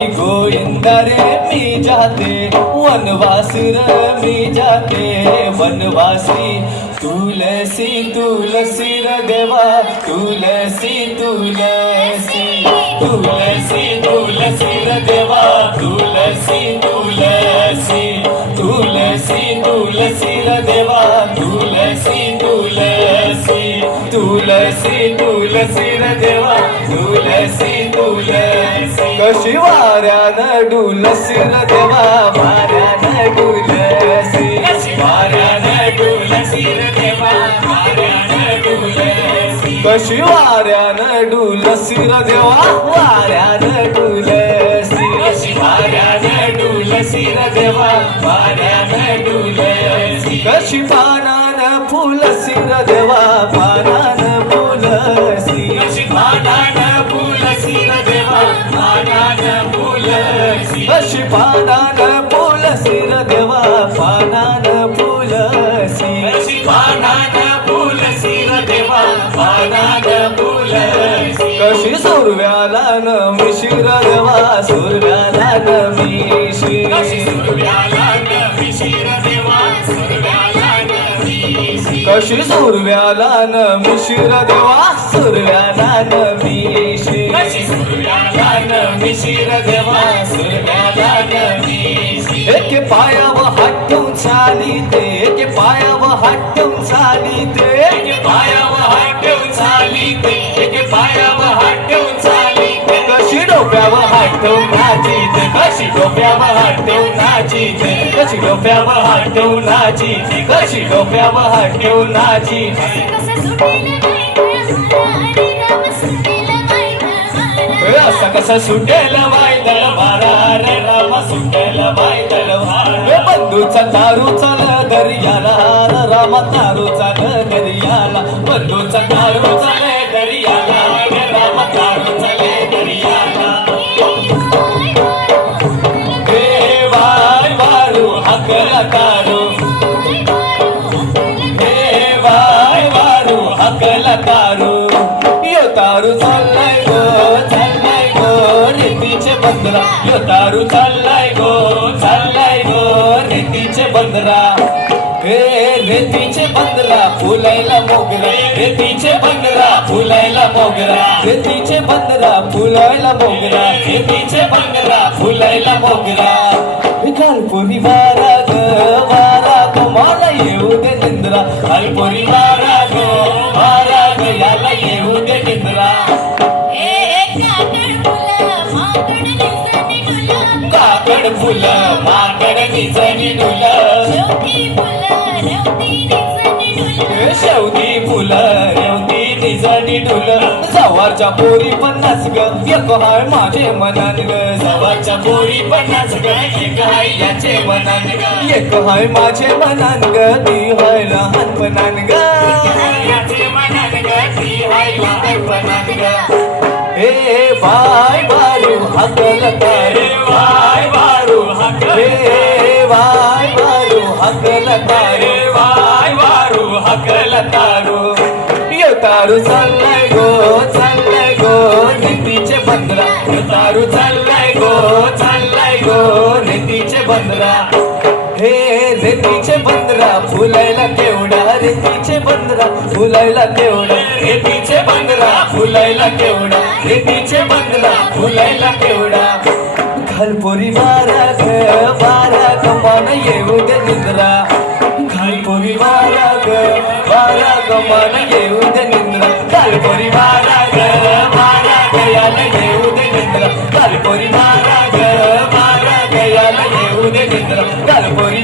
गोविंद रे मी जाते वनवास रे मी जाते वनवासी तुलसी तुलसी रे देवा तुलसी तुलसी तुलसी तुलसी रे देवा तुलसी तुलसी तुलसी तुलसी रे देवा तुलसी तुलसी तुलसी तुलसी रे देवा तुलसी तुलसी कशी वाऱ्यानं डुलसी रे देवा वाऱ्यानं डुलसी वाऱ्यानं डुलसी रे देवा वाऱ्यानं डुलसी कशी वाऱ्यानं डुलसी रे देवा वाऱ्यानं डुलसी वाऱ्यानं डुलसी रे देवा वाऱ्यानं डुलसी कशी पानानं फुलसी रे देवा पानानं फुलसी कशी पानानं फुलसी रे देवा पानानं फुलसी कशी पानानं फुलसी रे देवा पानानं फुलसी कशी पानानं फुलसी रे देवा पानानं फुलसी कशी सुरव्याला न मिशी रे देवा सुरव्याला न मिशी कशी सुरव्याला न मिशी रे देवा सुरव्याला न मिशी कशी सुरव्याला न मिशी रे देवा सुरव्याला न मिशी कशी सुरव्याला न मिशी रे देवा सुरव्याला न मिशी एके पायावर हात ठेवून चालीते एके पायावर हात ठेवून चालीते एके पायावर हात ठेवून चालीते एके पायावर हात ठेवून चालीते कशी डोक्यावर हात ठेवून नाचीते कशी डोक्यावर हात ठेवून नाचीते कशी डोक्यावर हात ठेवून नाचीते कशी डोक्यावर हात ठेवून नाचीते असं कसं सुटेल वायदळ वारा रे राम सुटेल वायदळ वारा बंधूचा दारू चाल दर्याला राम दारू चाल दर्याला बंधूचा दारू चाल दर्याला राम दारू चाल दर्याला हे वाय वारू हकला तारू हे वाय वारू हकला तारू यो तारू चाललाय गो बंदरा यो दारू चाललाय गो रेतीचे बंदरा हे रेतीचे बंदरा फुलायला मोगरा रेतीचे बंदरा फुलायला मोगरा रेतीचे बंदरा फुलायला मोगरा रेतीचे बंदरा फुलायला मोगरा कालपुरी वारा ग मला येऊ दे निंद्रा कालपुरी वारा ग याला येऊ दे निंद्रा काकड फुलं माकड निजनी डुलं शेवटी फुलं रेवती निजनी डुलं जवारच्या पोरी पन्नास ग एक हाय माझे मनान ग जवारच्या पोरी पन्नास ग एक हाय याचे मनान ग एक हाय माझे मनान ग ती हाय लहानपणान ग याचे मनान ग ती हाय लहानपणान ग हे वाय वारू हकल तारू वाय वारू हकल हे वाय वारू हकल तारू वाय वारू हकल तारू यो तारू चाललाय गो नेतीचे बंदरा यो तारू चाललाय गो नेतीचे बंदरा हे रेतीचे बंदरा फुलायला केवढा रेतीचे बंदरा फुलायला केवढा रेतीचे बंदरा फुलायला केवढा रेतीचे बंदरा फुलायला केवढा घालपोरी वारा ग मान येऊ दे निंद्रा घालपोरी वारा ग मान येऊ दे निंद्रा घालपोरी वारा ग याला येऊ दे निंद्रा घालपोरी वारा ग याला येऊ दे निंद्रा घालपोरी